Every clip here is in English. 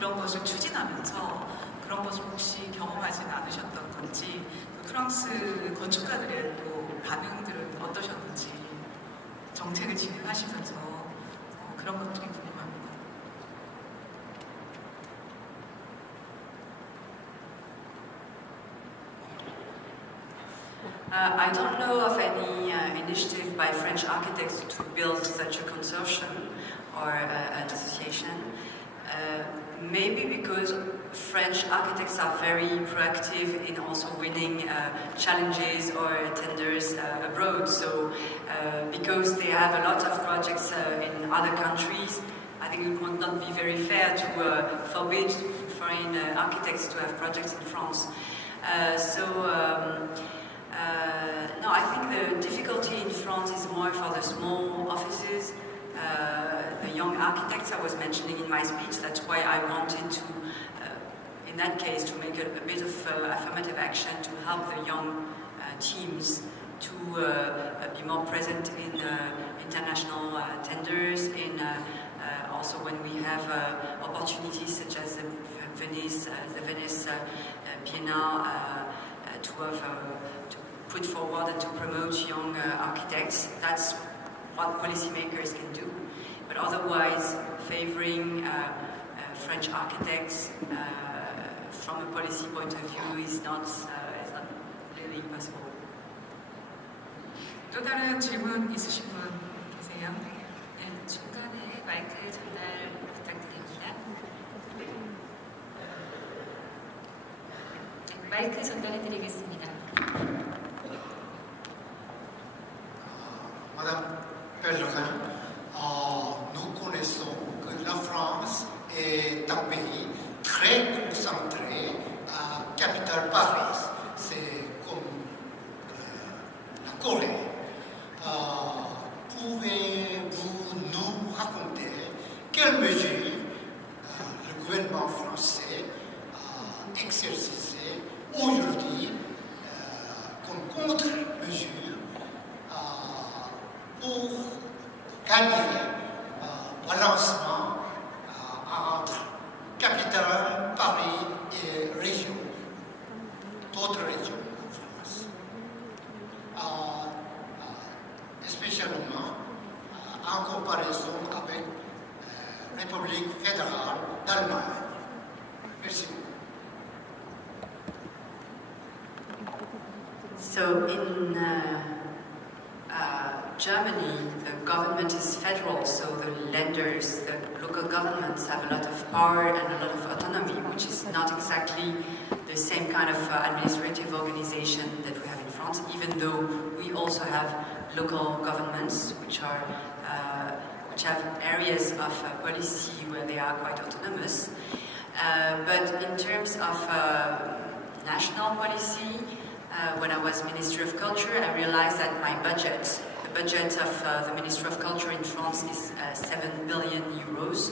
그런 것을 추진하면서 그런 것을 혹시 경험하지는 않으셨던 건지, 프랑스 건축가들의 또 반응들은 어떠셨는지, 정책을 진행하시면서 그런 것들이 궁금합니다. I don't know of any initiative by French architects to build such a consortium or an association. Maybe because French architects are very proactive in also winning challenges or tenders abroad. So because they have a lot of projects in other countries, I think it would not be very fair to forbid foreign architects to have projects in France. No, I think the difficulty in France is more for the small offices, the young architects I was mentioning in my speech. That's why I wanted to, in that case, to make a bit of affirmative action to help the young teams to be more present in international tenders, in also when we have opportunities such as the Venice Biennale, to put forward and to promote young architects. That's what policymakers can do. But otherwise, favoring French architects from a policy point of view is not really possible. 또 다른 질문 있으신 분 계세요? 네, 중간에 마이크 전달 부탁드립니다. 마이크 전달해드리겠습니다. Madame Pellerin, nous connaissons que la France est un pays très concentré à capitale Paris. C'est comme la Corée. Pouvez-vous nous raconter quelles mesures le gouvernement français a exercées aujourd'hui comme contre-mesures pour gagner balancement entre capitale, Paris et régions, d'autres régions en France, spécialement en comparaison avec la République fédérale d'Allemagne. Merci beaucoup. So in Germany, the government is federal, so the lenders, the local governments have a lot of power and a lot of autonomy, which is not exactly the same kind of administrative organization that we have in France, even though we also have local governments which have areas of policy where they are quite autonomous. But in terms of national policy, when I was Minister of Culture, I realized that the budget of the Ministry of Culture in France is 7 billion euros.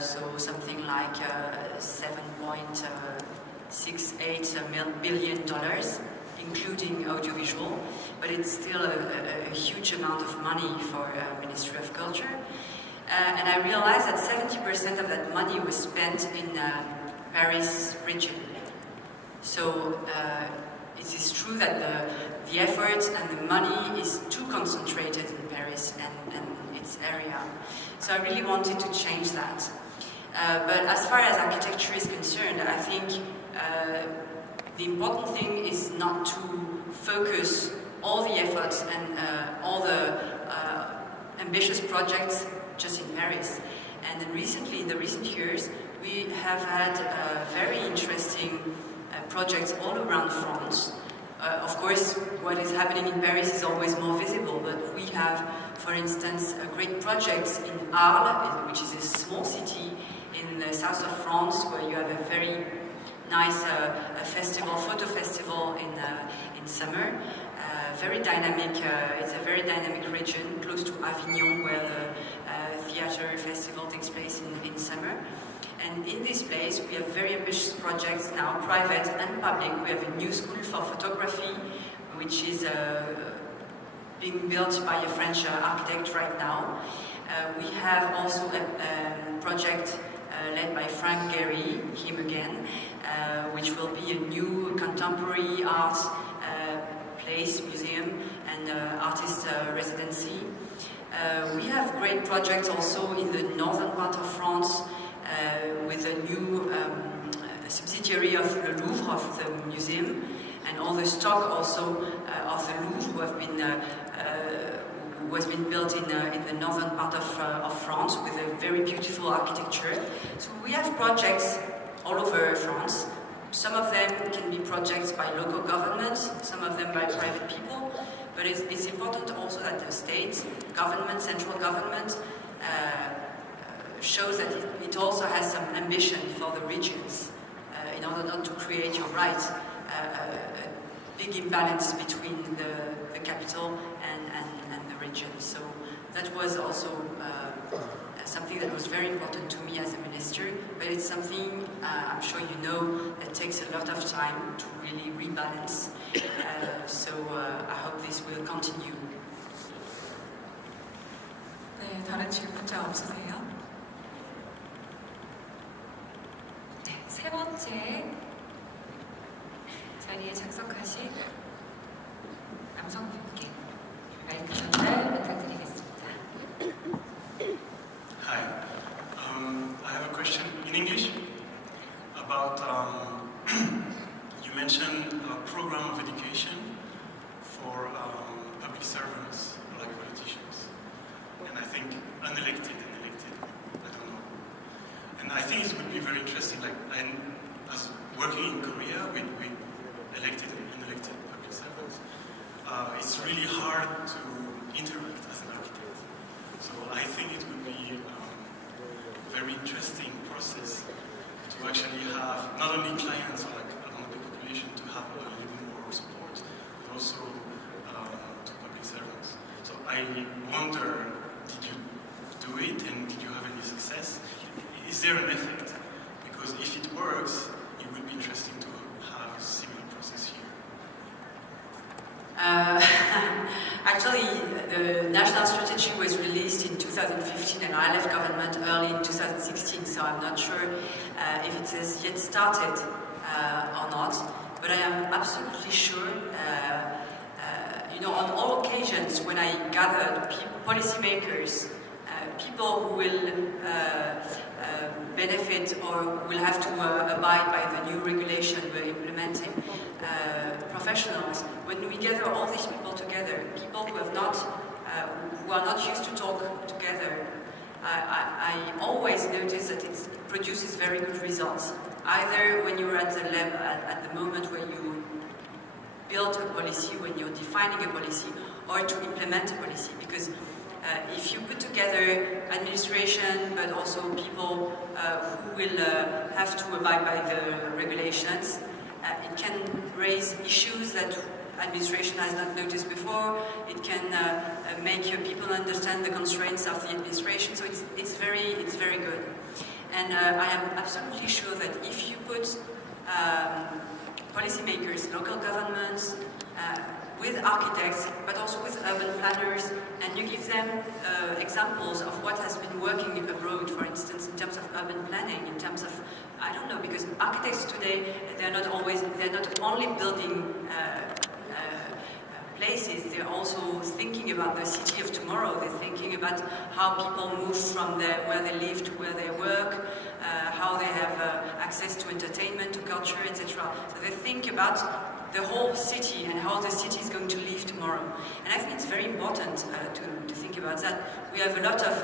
So something like $7.68 billion, including audiovisual. But it's still a huge amount of money for Ministry of Culture. And I realized that 70% of that money was spent in Paris region. So it is true that the effort and the money is too concentrated in Paris and its area. So I really wanted to change that. But as far as architecture is concerned, I think the important thing is not to focus all the efforts and all the ambitious projects just in Paris. And then recently, in the recent years, we have had very interesting projects all around France. Of course, what is happening in Paris is always more visible, but we have, for instance, great projects in Arles, which is a small city in the south of France, where you have a very nice photo festival in summer. Very dynamic. It's a very dynamic region, close to Avignon, where the theater festival takes place in summer. And in this place, we have very ambitious projects now, private and public. We have a new school for photography, which is being built by a French architect right now. We have also a project led by Frank Gehry, him again, which will be a new contemporary art place, museum, and artist residency. We have great projects also in the northern part of France with a new subsidiary of the Louvre, of the museum, and all the stock also of the Louvre who has been built in the northern part of France with a very beautiful architecture. So we have projects all over France. Some of them can be projects by local governments, some of them by private people, but it's important also that the state, government, central government, shows that it also has some ambition for the regions in order not to create, you're right, a big imbalance between the capital and the regions. So that was also something that was very important to me as a minister, but it's something I'm sure you know that takes a lot of time to really rebalance. So I hope this will continue. 네, 다른 질문자 없으세요? 네, 세 번째 자리에 착석하신 남성분께 마이크 전달 부탁드리겠습니다. Hi. I have a question in English about, you mentioned a program of education for public servants, like politicians, and I think unelected and elected, I don't know. And I think it would be very interesting, like, as working in Korea with elected and unelected public servants, it's really hard to interact as an architect. So I think it would be a very interesting process to actually have not only clients or like among the population to have a little more support, but also to public servants. So I wonder, did you do it and did you have any success? Is there an effect? Because if it works, it would be interesting to have a similar process here. Actually, the national strategy was released in 2015 and I left government early in 2016, so I'm not sure if it has yet started or not, but I am absolutely sure, on all occasions when I gathered policymakers, people who will benefit or will have to abide by the new regulation we're implementing, professionals, when we gather all these people together, people who are not used to talk together, I always notice that it produces very good results. Either when you're at the moment where you build a policy, when you're defining a policy, or to implement a policy, because if you put together administration, but also people who will have to abide by the regulations, it can raise issues that administration has not noticed before. It can make your people understand the constraints of the administration. So it's very good. And I am absolutely sure that if you put policymakers, local governments, with architects, but also with urban planners, and you give them examples of what has been working abroad, for instance, in terms of urban planning, in terms of, I don't know, because architects today, they're not only building places, they're also thinking about the city of tomorrow. They're thinking about how people move from where they live to where they work, how they have access to entertainment, to culture, etc. So they think about the whole city and how the city is going to live tomorrow. And I think it's very important to think about that. We have a lot of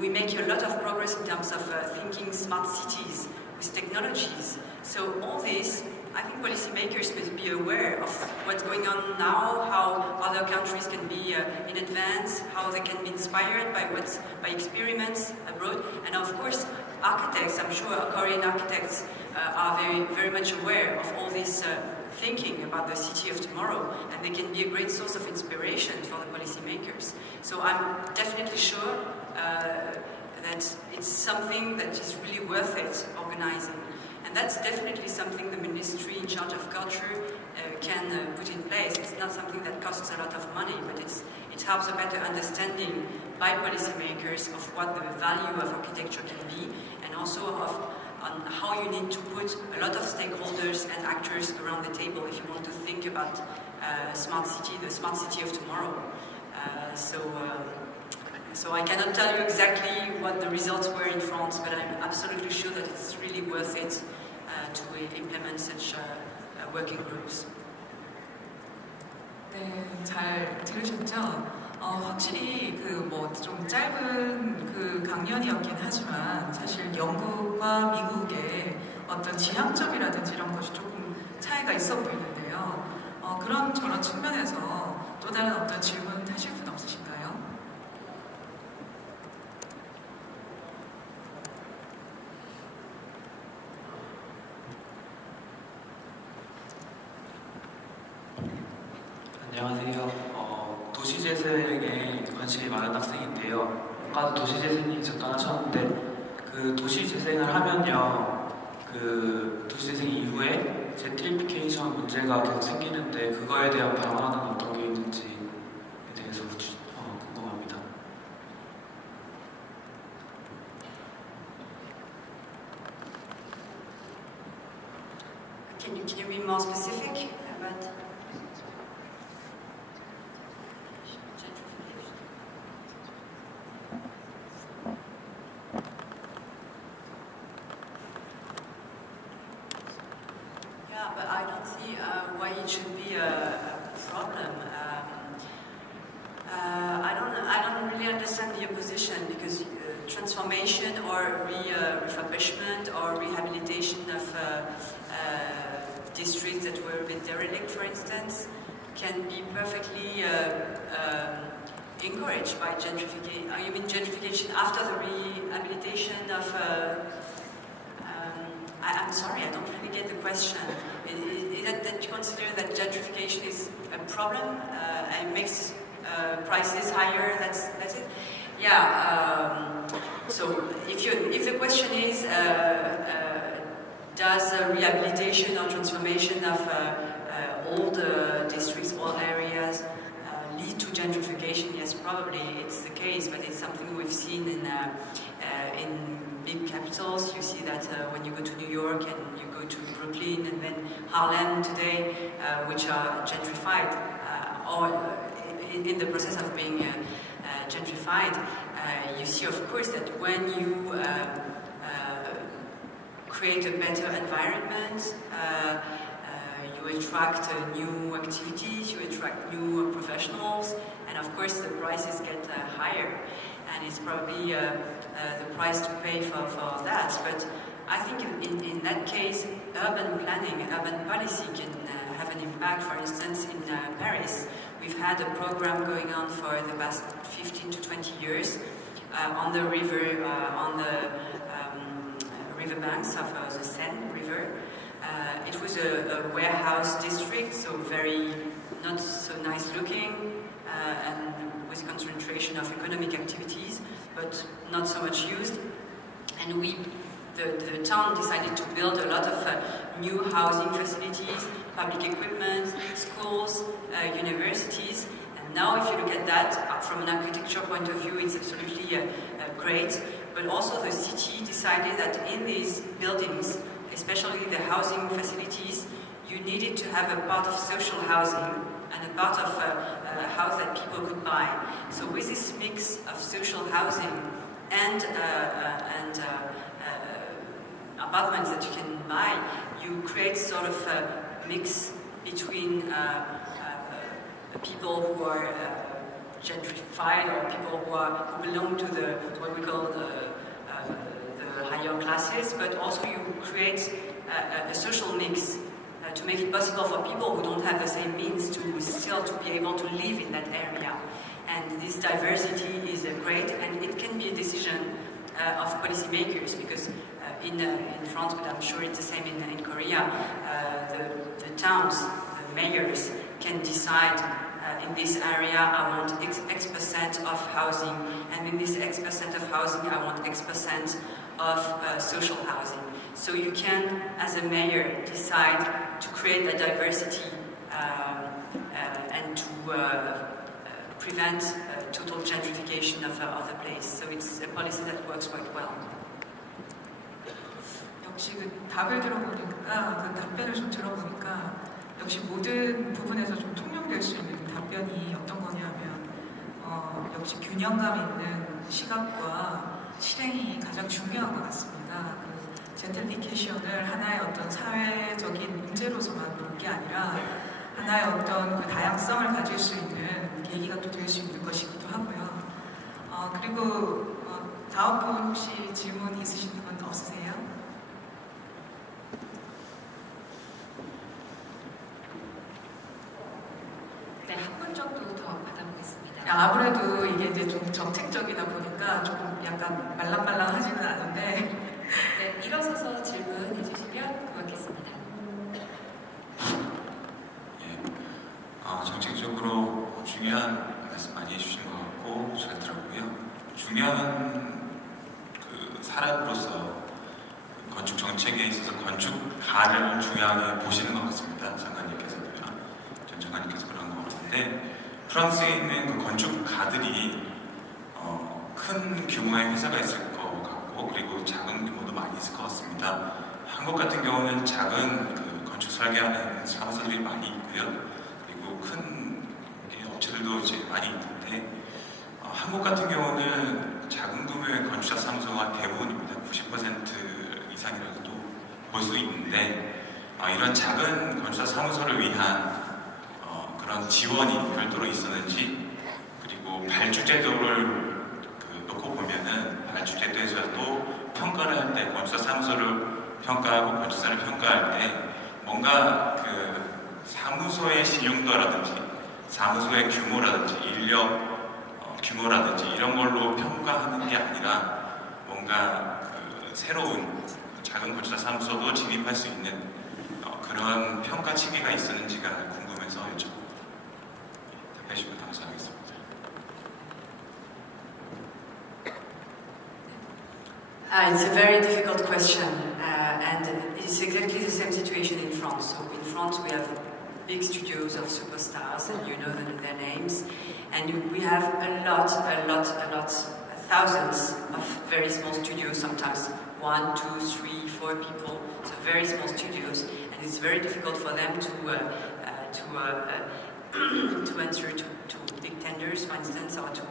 we make a lot of progress in terms of thinking smart cities with technologies. So all this, I think policymakers must be aware of what's going on now, how other countries can be in advance, how they can be inspired by experiments abroad, and of course architects. I'm sure Korean architects are very, very much aware of all this thinking about the city of tomorrow, and they can be a great source of inspiration for the policymakers. So I'm definitely sure that it's something that is really worth it organizing. And that's definitely something the Ministry in charge of culture can put in place. It's not something that costs a lot of money, but it helps a better understanding by policymakers of what the value of architecture can be, and also on how you need to put a lot of stakeholders and actors around the table if you want to think about smart city, the smart city of tomorrow. So I cannot tell you exactly what the results were in France, but I'm absolutely sure that it's really worth it to implement such working groups. 네, 잘 들으셨죠? 확실히 그 뭐 좀 짧은 그 강연이었긴 하지만 사실 영국과 미국의 어떤 지향점이라든지 이런 것이 조금 차이가 있어 보이는데요. 그런 저런 측면에서 또 다른 어떤 질문 하실 분 없으신가요? 안녕하세요. 도시재생에 관심이 많은 학생인데요. 아까도 도시재생이 잠깐 하셨는데 그 도시재생을 하면요, 그 도시재생 이후에 젠트리피케이션 문제가 계속 생기는데 그거에 대한 방안은 어떤 게 있는지에 대해서 궁금합니다. Can you be more specific about? Yeah, but I don't see why it should be a problem. I don't really understand the opposition, because transformation or refurbishment or rehabilitation of districts that were a bit derelict, for instance, can be perfectly encouraged by gentrification. You mean gentrification after the rehabilitation of? I'm sorry, I don't really get the question. Is that you consider that gentrification is a problem and makes prices higher? That's it. Yeah. So if the question is, does rehabilitation or transformation of old districts, old areas lead to gentrification? Yes, probably it's the case, but it's something we've seen in big capitals. You see that when you go to New York and you go to Brooklyn and then Harlem today, which are gentrified or in the process of being gentrified, you see, of course, that when you create a better environment, you attract new activities, you attract new professionals, and of course the prices get higher. And it's probably the price to pay for that. But I think in that case, urban planning, urban policy can have an impact. For instance, in Paris, we've had a program going on for the past 15 to 20 years on the river, on the river banks of the Seine River. It was a warehouse district, so very not so nice looking, and with concentration of economic activities, but not so much used. And the town decided to build a lot of new housing facilities, public equipment, schools, universities. And now if you look at that from an architecture point of view, it's absolutely great. But also the city decided that in these buildings, especially the housing facilities, you needed to have a part of social housing and a part of a house that people could buy. So with this mix of social housing and apartments that you can buy, you create sort of a mix between people who are gentrified or people who belong to the what we call the higher classes, but also you create a social mix to make it possible for people who don't have the same means to still to be able to live in that area. And this diversity is great, and it can be a decision of policymakers, because in France, but I'm sure it's the same in Korea, the towns, the mayors can decide in this area I want X% of housing, and in this X% of housing I want X% of social housing. So you can, as a mayor, decide to create a diversity and to prevent total gentrification of the place. So it's a policy that works quite well. 역시 그 답을 들어보니까 그 답변을 좀 들어보니까 역시 모든 부분에서 좀 통용될 수 있는 답변이 어떤 거냐면 역시 균형감 있는 시각과 실행이 가장 중요한 것 같습니다. 그 젠틀리케이션을 하나의 어떤 사회적인 문제로서만 볼 게 아니라 하나의 어떤 그 다양성을 가질 수 있는 계기가 또 될 수 있는 것이기도 하고요. 그리고 다음 분 혹시 질문 있으신 분 없으세요? 네, 한 분 정도 더 받아보겠습니다. 아무래도 이게 이제 좀 정책적이다 보니까 조금 약간 말랑말랑하지는 않은데 네, 일어서서 질문해 주시면 고맙겠습니다. 정책적으로 중요한 말씀 많이 해주신 것 같고 잘 들었고요. 중요한 그 사람으로서 건축 정책에 있어서 건축가를 중요하게 보시는 것 같습니다. 장관님께서도요. 전 장관님께서 그런 것 같은데 프랑스에 있는 그 건축가들이 큰 규모의 회사가 있을 것 같고 그리고 작은 규모도 많이 있을 것 같습니다. 한국 같은 경우는 작은 그 건축 설계하는 사무소들이 많이 있고요. 그리고 큰 업체들도 이제 많이 있는데 한국 같은 경우는 작은 규모의 건축사 사무소가 대부분입니다. 90% 이상이라고도 볼 수 있는데 이런 작은 건축사 사무소를 위한 그런 지원이 별도로 있었는지 그리고 발주제도를 놓고 보면은 발주제도에서도 평가를 할 때 건축사 사무소를 평가하고 건축사를 평가할 때 뭔가 그 사무소의 신용도라든지 사무소의 규모라든지 인력 규모라든지 이런 걸로 평가하는 게 아니라 뭔가 그 새로운 작은 건축사 사무소도 진입할 수 있는 그런 평가 체계가 있었는지가 궁금해서 여쭤봅니다. 답해 주시면 감사하겠습니다. It's a very difficult question, and it's exactly the same situation in France. So in France we have big studios of superstars, and you know their names, and we have a lot, thousands of very small studios, sometimes 1, 2, 3, 4 people, so very small studios, and it's very difficult for them to enter to big tenders, for instance, or to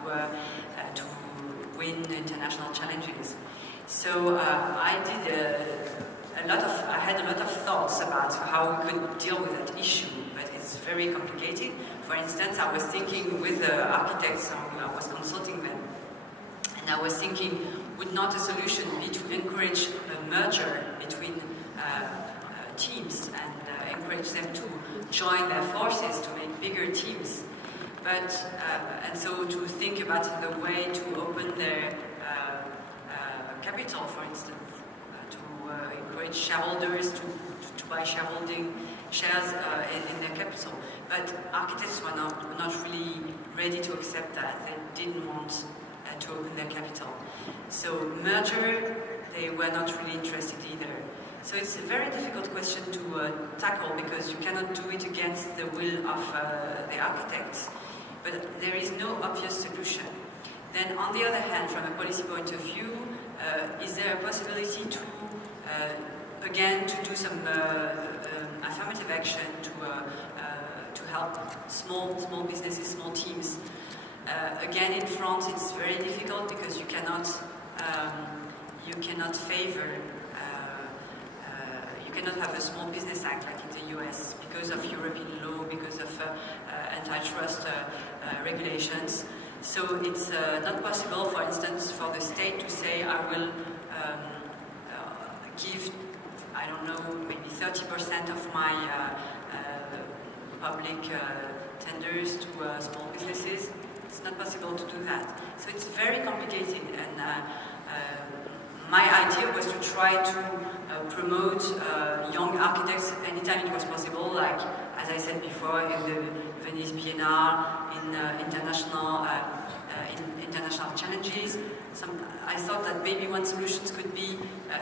win international challenges. So I had a lot of thoughts about how we could deal with that issue, but it's very complicated. For instance, I was thinking with the architects, I was consulting them, and I was thinking, would not a solution be to encourage a merger between teams and encourage them to join their forces to make bigger teams? But and so to think about the way to open their capital, for instance, to encourage shareholders to buy shareholding shares in their capital. But architects were not really ready to accept that. They didn't want to open their capital. So merger, they were not really interested either. So it's a very difficult question to tackle because you cannot do it against the will of the architects. But there is no obvious solution. Then on the other hand, from a policy point of view, is there a possibility to, again, to do some affirmative action to help small businesses, small teams? Again, in France, it's very difficult because you cannot favor. You cannot have a small business act like in the US because of European law, because of antitrust regulations. So it's not possible, for instance, for the state to say, I will give, I don't know, maybe 30% of my public tenders to small businesses. It's not possible to do that. So it's very complicated, and my idea was to try to promote young architects anytime it was possible, like, as I said before, in the Venice Biennale, in international challenges. I thought that maybe one solution could be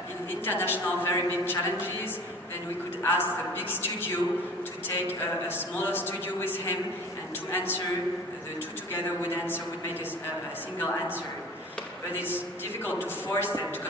in international very big challenges, then we could ask the big studio to take a smaller studio with him and and to answer, the two together would make a single answer. But it's difficult to force them to